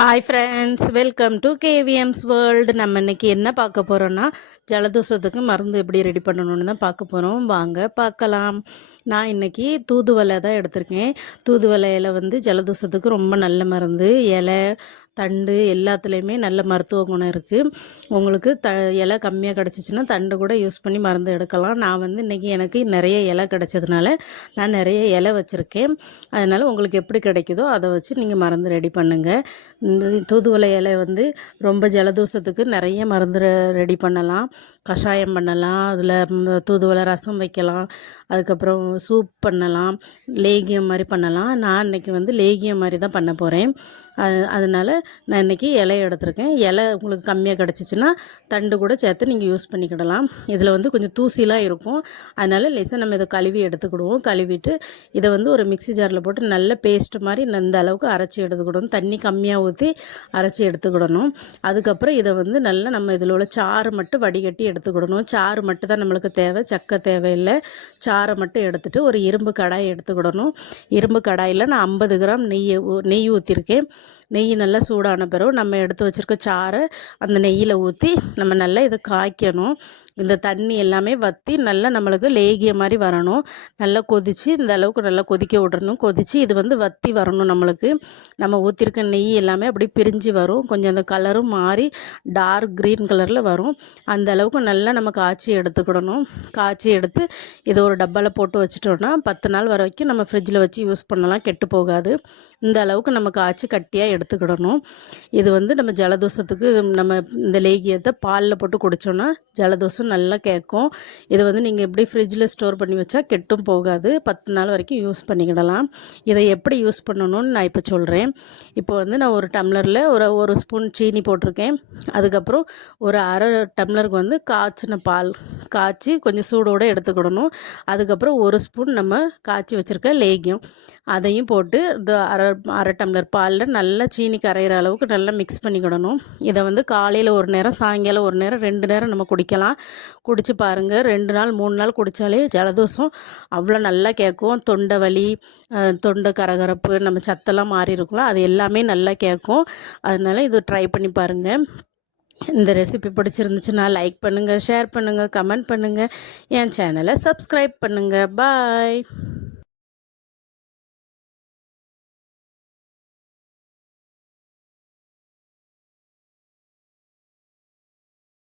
Hi friends welcome to KVM's world நம்ம இன்னைக்கு என்ன பார்க்க போகிறோன்னா ஜலதோஷத்துக்கு மருந்து எப்படி ரெடி பண்ணணும்னு தான் பார்க்க போகிறோம் வாங்க பார்க்கலாம். நான் இன்னைக்கு தூதுவலை தான் எடுத்திருக்கேன். தூதுவலையில் வந்து ஜலதோஷத்துக்கு ரொம்ப நல்ல மருந்து. இலை தண்டு எல்லாத்துலேயுமே நல்ல மருத்துவ குணம் இருக்குது உங்களுக்கு த இலை கம்மியாக கிடச்சிச்சின்னா தண்டு கூட யூஸ் பண்ணி மருந்து எடுக்கலாம். நான் வந்து இன்றைக்கி எனக்கு நிறைய இலை கிடச்சதுனால நான் நிறைய இலை வச்சுருக்கேன். அதனால் உங்களுக்கு எப்படி கிடைக்குதோ அதை வச்சு நீங்கள் மருந்து ரெடி பண்ணுங்கள் இந்த தூதுவளை இலை வந்து ரொம்ப ஜலதோஷத்துக்கு நிறைய மருந்து ரெடி பண்ணலாம். கஷாயம் பண்ணலாம். அதில் தூதுவளை ரசம் வைக்கலாம். அதுக்கப்புறம் சூப் பண்ணலாம். லேகியம் மாதிரி பண்ணலாம். நான் இன்றைக்கி வந்து லேகியம் மாதிரி தான் பண்ண போகிறேன் அது அதனால் நான் இன்றைக்கி இலையை எடுத்திருக்கேன். இலை உங்களுக்கு கம்மியாக கிடச்சிச்சின்னா தண்டு கூட சேர்த்து நீங்கள் யூஸ் பண்ணிக்கிடலாம். இதில் வந்து கொஞ்சம் தூசிலாம் இருக்கும். அதனால் லேசாக நம்ம இதை கழுவி எடுத்துக்கிடுவோம். கழுவிட்டு இதை வந்து ஒரு மிக்ஸி ஜாரில் போட்டு நல்ல பேஸ்ட் மாதிரி இந்த அளவுக்கு அரைச்சி எடுத்துக்கிடணும். தண்ணி கம்மியாக ஊற்றி அரைச்சி எடுத்துக்கிடணும். அதுக்கப்புறம் இதை வந்து நல்லா நம்ம இதில் உள்ள சாறு மட்டும் வடிகட்டி எடுத்துக்கிடணும். சாறு மட்டும் தான் நம்மளுக்கு தேவை. சக்கை தேவையில்லை. சாறை மட்டும் எடுத்துகிட்டு ஒரு இரும்பு கடாய் எடுத்துக்கிடணும். இரும்பு கடாயில் நான் ஐம்பது கிராம் நெய் ஊ- நெய் ஊற்றிருக்கேன் நெய் நல்லா சூடான பிறகு நம்ம எடுத்து வச்சுருக்க சாறை அந்த நெய்யில் ஊற்றி நம்ம நல்லா இதை காய்க்கணும். இந்த தண்ணி எல்லாமே வற்றி நல்லா நம்மளுக்கு லேகிய மாதிரி வரணும். நல்லா கொதித்து இந்த அளவுக்கு நல்லா கொதிக்க விடணும். கொதித்து இது வந்து வற்றி வரணும் நம்மளுக்கு. நம்ம ஊற்றிருக்க நெய் எல்லாமே அப்படி பிரிஞ்சு வரும். கொஞ்சம் அந்த கலரும் மாறி டார்க் க்ரீன் கலரில் வரும். அந்த அளவுக்கு நல்லா நம்ம காய்ச்சி எடுத்துக்கிடணும். காய்ச்சி எடுத்து இதை ஒரு டப்பாவில் போட்டு வச்சிட்டோன்னா பத்து நாள் வரைக்கும் நம்ம ஃப்ரிட்ஜில் வச்சு யூஸ் பண்ணலாம். கெட்டு போகாது. இந்த அளவுக்கு நம்ம காய்ச்சி கட்டியாக எடுத்துக்கிடணும். இது வந்து நம்ம ஜலதோஷத்துக்கு நம்ம இந்த லேகியத்தை பாலில் போட்டு குடித்தோன்னா ஜலதோஷம் நல்லா கேட்கும். இதை வந்து நீங்கள் எப்படி ஃப்ரிட்ஜில் ஸ்டோர் பண்ணி வச்சா கெட்டும் போகாது. பத்து நாள் வரைக்கும் யூஸ் பண்ணிக்கிடலாம். இதை எப்படி யூஸ் பண்ணணும்னு நான் இப்போ சொல்கிறேன் இப்போ வந்து நான் ஒரு டம்ளரில் ஒரு ஒரு ஸ்பூன் சீனி போட்டிருக்கேன். அதுக்கப்புறம் ஒரு அரை டம்ளருக்கு வந்து காய்ச்சின பால் காய்ச்சி கொஞ்சம் சூடோடு எடுத்துக்கிடணும். அதுக்கப்புறம் ஒரு ஸ்பூன் நம்ம காய்ச்சி வச்சுருக்க லேகியம். அதையும் போட்டு இந்த அரை அரை டம்ளர் பாலில் நல்லா சீனி கரையிற அளவுக்கு நல்லா மிக்ஸ் பண்ணிக்கிடணும் இதை வந்து காலையில் ஒரு நேரம் சாயங்காலம் ஒரு நேரம் ரெண்டு நேரம் நம்ம குடிக்கலாம். குடித்து பாருங்கள் ரெண்டு நாள் மூணு நாள் குடித்தாலே ஜலதோஷம். அவ்வளோ நல்லா கேட்கும். தொண்டை வலி தொண்டை கரகரப்பு நம்ம சத்தெல்லாம் மாறி இருக்கலாம் அது எல்லாமே நல்லா கேட்கும். அதனால இது ட்ரை பண்ணி பாருங்கள் இந்த ரெசிபி பிடிச்சிருந்துச்சுன்னா லைக் பண்ணுங்கள் ஷேர் பண்ணுங்கள் கமெண்ட் பண்ணுங்கள் என் சேனலை சப்ஸ்கிரைப் பண்ணுங்கள் பாய்